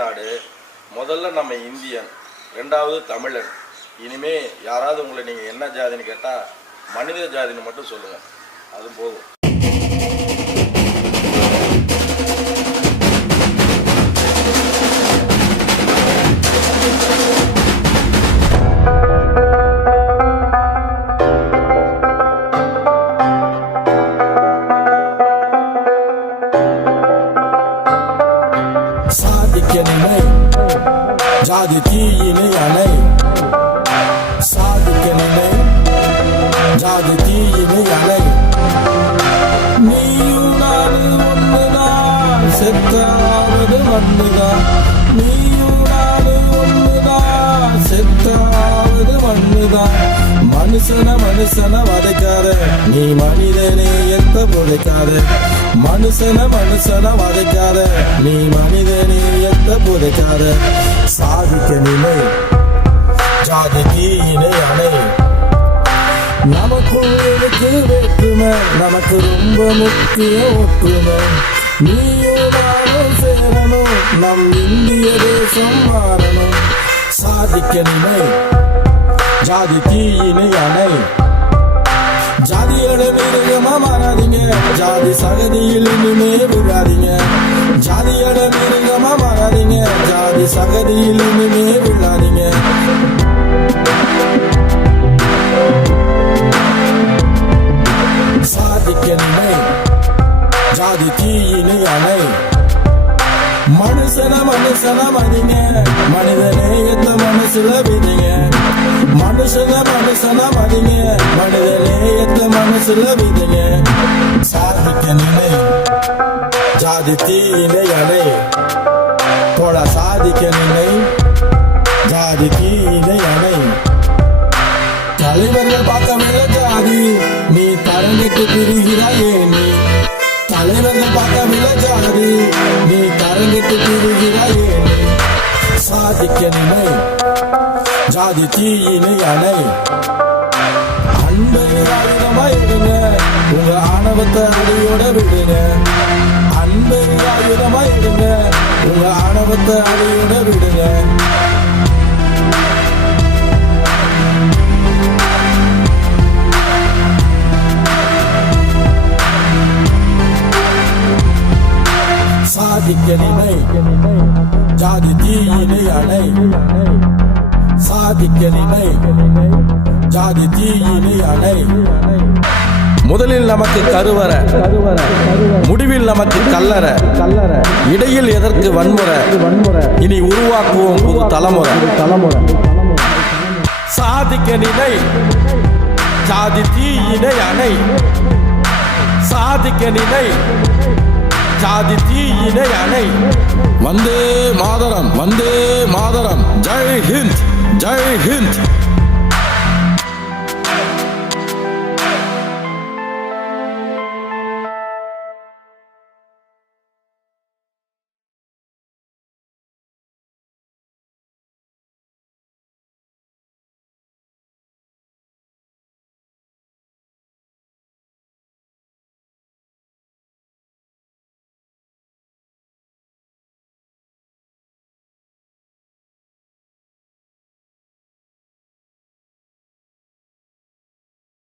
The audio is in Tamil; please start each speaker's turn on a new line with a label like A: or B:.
A: நாடு முதல்ல நம்ம இந்தியன் ரெண்டாவது தமிழன் இனிமே யாராவது உங்களை நீங்கள் என்ன ஜாதின்னு கேட்டால் மனித ஜாதின்னு மட்டும் சொல்லுங்கள் அது போதும்.
B: சாதிக்க நினை ஜாதி தீயினை அணை சாதிக்க நினை ஜாதி தீயினை அணை நீயும் நானும் ஒன்றுதான் செத்தாவது மண்ணுதான் நீயும் நானும் ஒன்றுதான் செத்தாவது மண்ணுதான் மனுஷன மனுஷன வதைக்காத நீ மனிதனே எத்த புதைக்காத மனுஷன மனுஷன வதைக்காத நீ எத்த சாதிக்க நிலை ஜாதி தீயினை அணை. நமக்குள் இருக்கு வேற்றுமை நமக்கு ரொம்ப முக்கிய ஒற்றுமை. நீயும் நானும் சேரணும் நம் இந்திய தேசம் மாறணும். சாதிக்க நிலை ஜாதி தீயினை அணை. ஜாதியோட மிருகமா மாறாதீங்க ஜாதி சகதியில் இனிமே விழாதீங்க. ஜாதியோட மிருகமா சகதியில் இனிமே விழாதீங்க சாதிக்க ஜாதி தீயினை அலை மனுஷன மனுஷன மதிங்க. மனிதனே எத்த மனசுல விதிங்க. மனுஷன மனுஷன மதிங்க. மனிதனே எத்த மனசுல விதிங்க. சாதிக்க நிலை ஜாதி தீயினை அலை சாதிக்க நினை ஜாதி தீயினை அணை தலைவர்கள் பார்க்கவில்லை ஜாதி நீ தரங்கிட்டு திரிகிறாயே நீ. தலைவர்கள் பார்க்கவில்லை ஜாதி நீ தரங்கிட்டு திரிகிறாயே நீ. சாதிக்க நினை ஜாதி தீயினை அணை. அன்பை ஆயுதமாயிருங்க உங்க ஆணவத்தை அடியோட ஆணவத்தை அடியோட விடுங்க. சாதிக்க நினை ஜாதி தீயினை அலை சாதிக்க நினை ஜாதி தீயினை அலை
A: முதலில் நமக்கு கருவற முடிவில் நமக்கு கல்லற இடையில் எதற்கு வன்முறை இனி உருவாக்குவோம் புது தலைமுறை. சாதிக்க நிலை சாதி தீயினை அணை. சாதிக்க நிலை சாதி தீயினை அணை.
B: வந்தே மாதரம் வந்தே மாதரம். ஜெய் ஹிந்த் ஜெய் ஹிந்த்.